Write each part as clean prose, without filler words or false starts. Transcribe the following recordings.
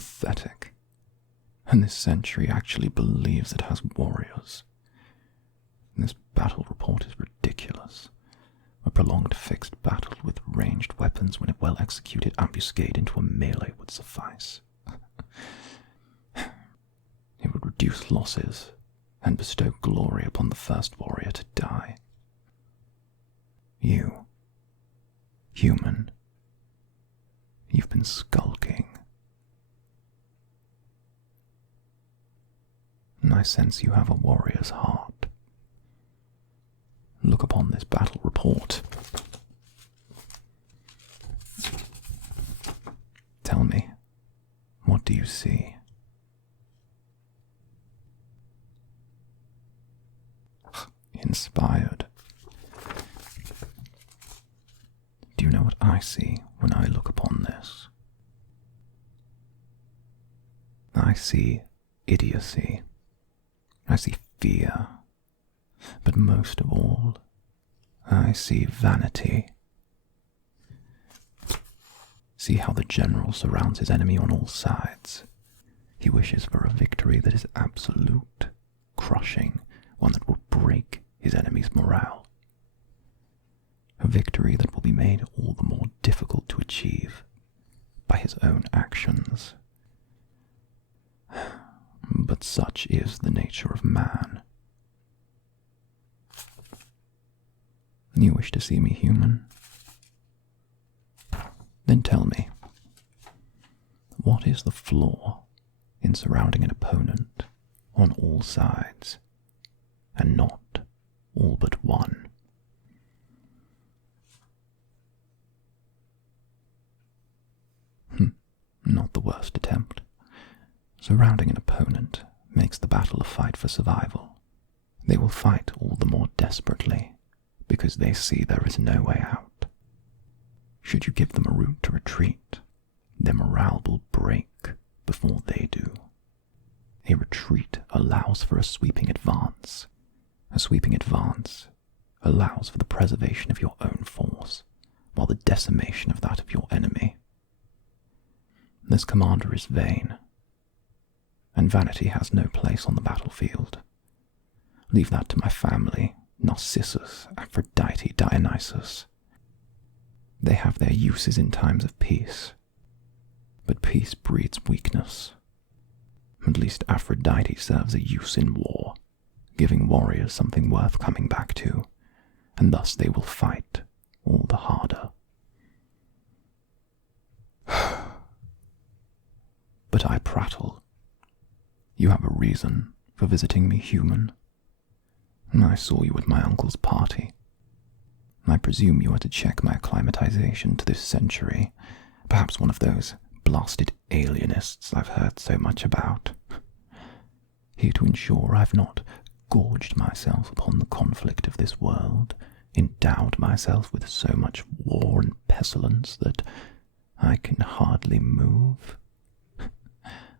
pathetic. And this century actually believes it has warriors. This battle report is ridiculous. A prolonged fixed battle with ranged weapons when a well-executed ambuscade into a melee would suffice. It would reduce losses and bestow glory upon the first warrior to die. You, human, you've been skulking. And I sense you have a warrior's heart. Look upon this battle report. Tell me, what do you see? Inspired. Do you know what I see when I look upon this? I see idiocy. I see fear. But most of all, I see vanity. See how the general surrounds his enemy on all sides. He wishes for a victory that is absolute, crushing, one that will break his enemy's morale. A victory that will be made all the more difficult to achieve by his own actions. But such is the nature of man. You wish to see me human? Then tell me, what is the flaw in surrounding an opponent on all sides, and not all but one? Not the worst attempt. Surrounding an opponent makes the battle a fight for survival. They will fight all the more desperately, because they see there is no way out. Should you give them a route to retreat, their morale will break before they do. A retreat allows for a sweeping advance. A sweeping advance allows for the preservation of your own force, while the decimation of that of your enemy. This commander is vain, and vanity has no place on the battlefield. Leave that to my family, Narcissus, Aphrodite, Dionysus. They have their uses in times of peace, but peace breeds weakness. At least Aphrodite serves a use in war, giving warriors something worth coming back to, and thus they will fight all the harder. But I prattle. You have a reason for visiting me, human. I saw you at my uncle's party. I presume you are to check my acclimatization to this century, perhaps one of those blasted alienists I've heard so much about. Here to ensure I've not gorged myself upon the conflict of this world, endowed myself with so much war and pestilence that I can hardly move.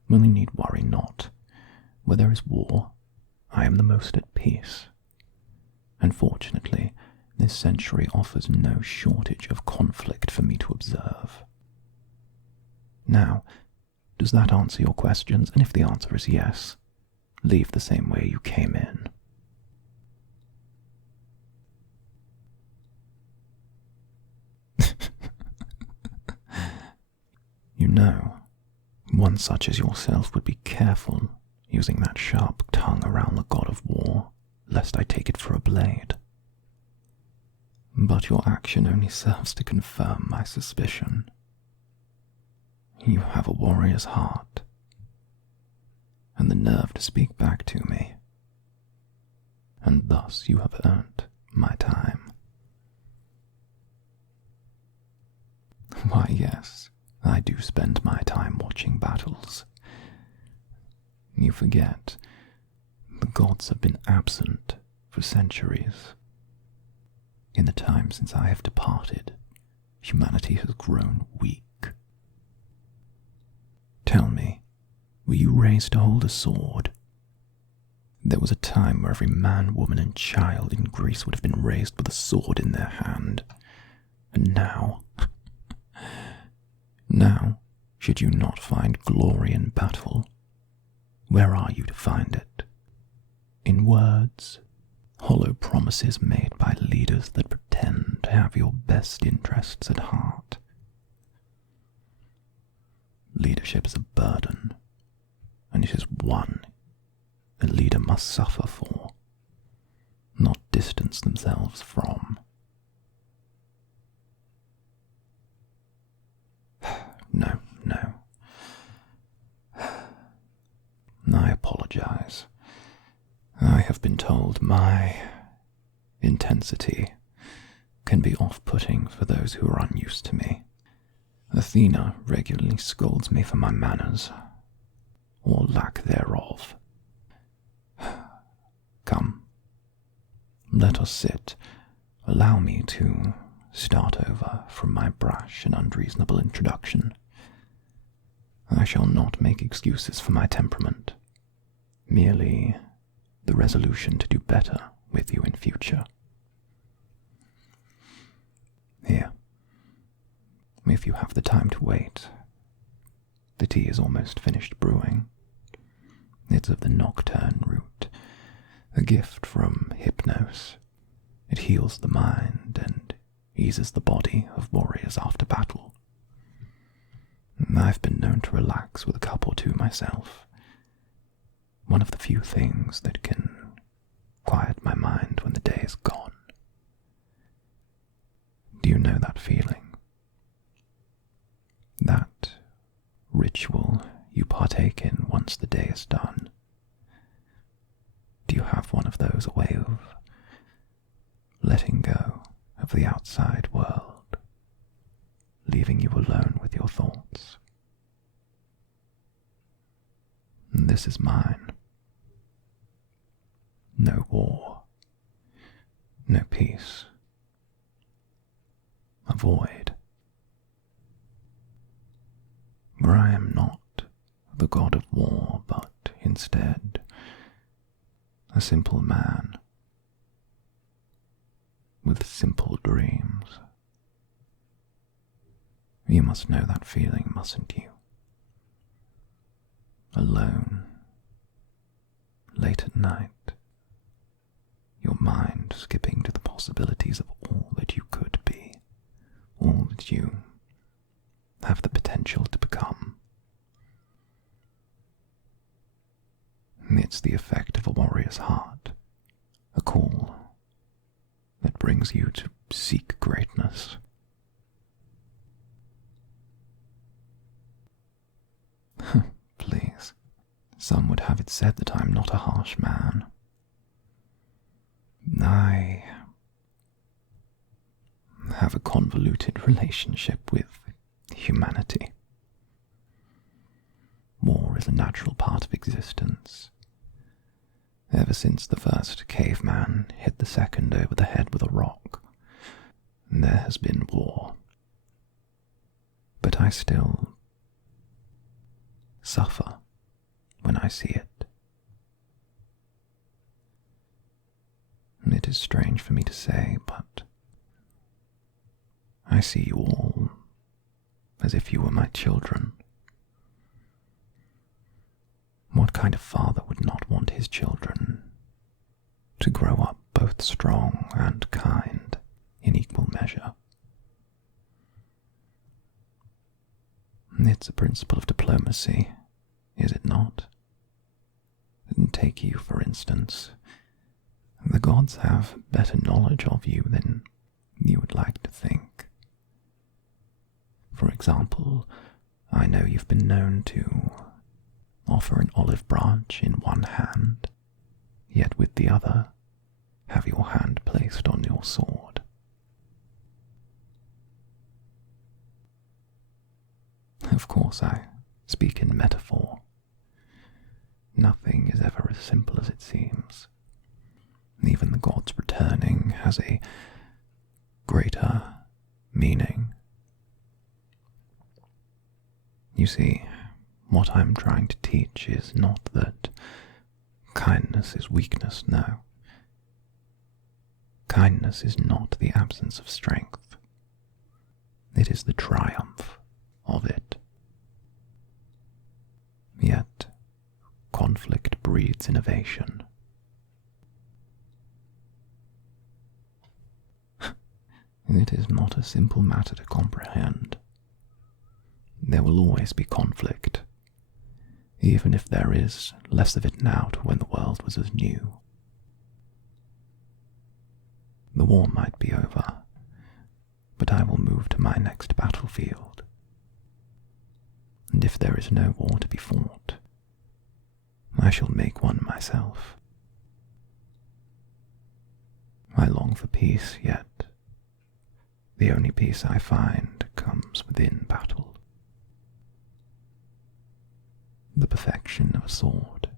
Well, you need worry not. Where there is war, I am the most at peace. Unfortunately, this century offers no shortage of conflict for me to observe. Now, does that answer your questions? And if the answer is yes, leave the same way you came in. You know, one such as yourself would be careful using that sharp tongue around the god of war, lest I take it for a blade. But your action only serves to confirm my suspicion. You have a warrior's heart, and the nerve to speak back to me, and thus you have earned my time. Why, yes, I do spend my time watching battles. You forget, the gods have been absent for centuries. In the time since I have departed, humanity has grown weak. Tell me, were you raised to hold a sword? There was a time where every man, woman, and child in Greece would have been raised with a sword in their hand. And now, Should you not find glory in battle, where are you to find it? In words, hollow promises made by leaders that pretend to have your best interests at heart. Leadership is a burden, and it is one a leader must suffer for, not distance themselves from. No. I apologize. I have been told my intensity can be off-putting for those who are unused to me. Athena regularly scolds me for my manners, or lack thereof. Come, let us sit. Allow me to start over from my brash and unreasonable introduction. I shall not make excuses for my temperament, merely the resolution to do better with you in future. Here, if you have the time to wait, the tea is almost finished brewing. It's of the nocturne root, a gift from Hypnos. It heals the mind and eases the body of warriors after battle. I've been known to relax with a cup or two myself. One of the few things that can quiet my mind when the day is gone. Do you know that feeling? That ritual you partake in once the day is done? Do you have one of those, a way of letting go of the outside world, leaving you alone with your thoughts? And this is mine. No war, no peace, a void, where I am not the god of war, but instead a simple man with simple dreams. You must know that feeling, mustn't you? Alone, late at night, your mind skipping to the possibilities of all that you could be, all that you have the potential to become. It's the effect of a warrior's heart, a call that brings you to seek greatness. Please, some would have it said that I'm not a harsh man. I have a convoluted relationship with humanity. War is a natural part of existence. Ever since the first caveman hit the second over the head with a rock, there has been war. But I still suffer when I see it. It is strange for me to say, but I see you all as if you were my children. What kind of father would not want his children to grow up both strong and kind in equal measure? It's a principle of diplomacy, is it not? Take you, for instance. The gods have better knowledge of you than you would like to think. For example, I know you've been known to offer an olive branch in one hand, yet with the other have your hand placed on your sword. Of course, I speak in metaphor. Nothing is ever as simple as it seems. Even the gods returning has a greater meaning. You see, what I'm trying to teach is not that kindness is weakness, no. Kindness is not the absence of strength. It is the triumph of it. conflict breeds innovation. It is not a simple matter to comprehend. There will always be conflict, even if there is less of it now to when the world was as new. The war might be over, but I will move to my next battlefield. And if there is no war to be fought, I shall make one myself. I long for peace, yet the only peace I find comes within battle. The perfection of a sword,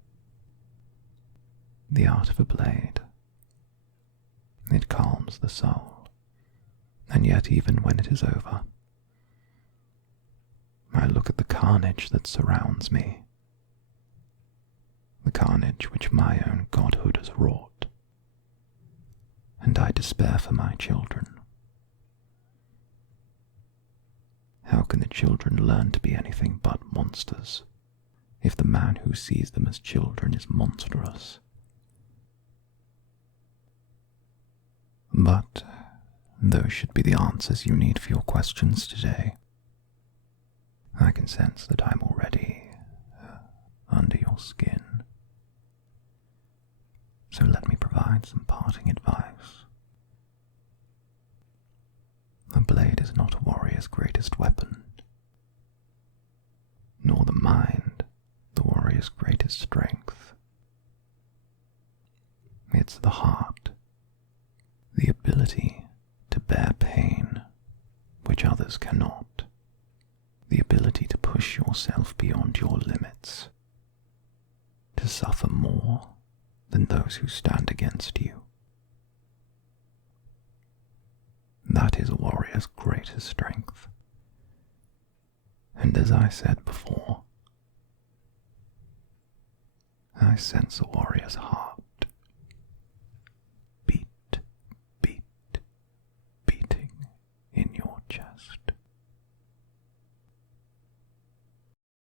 the art of a blade. It calms the soul, and yet even when it is over, I look at the carnage that surrounds me, the carnage which my own godhood has wrought, and I despair for my children. How can the children learn to be anything but monsters, if the man who sees them as children is monstrous? But those should be the answers you need for your questions today. I can sense that I'm already under your skin. So let me provide some parting advice. A blade is not a warrior's greatest weapon, nor the mind the warrior's greatest strength. It's the heart, the ability to bear pain which others cannot, the ability to push yourself beyond your limits, to suffer more than those who stand against you. That is a warrior's greatest strength. And as I said before, I sense a warrior's heart. Beat, beat, beating in your chest.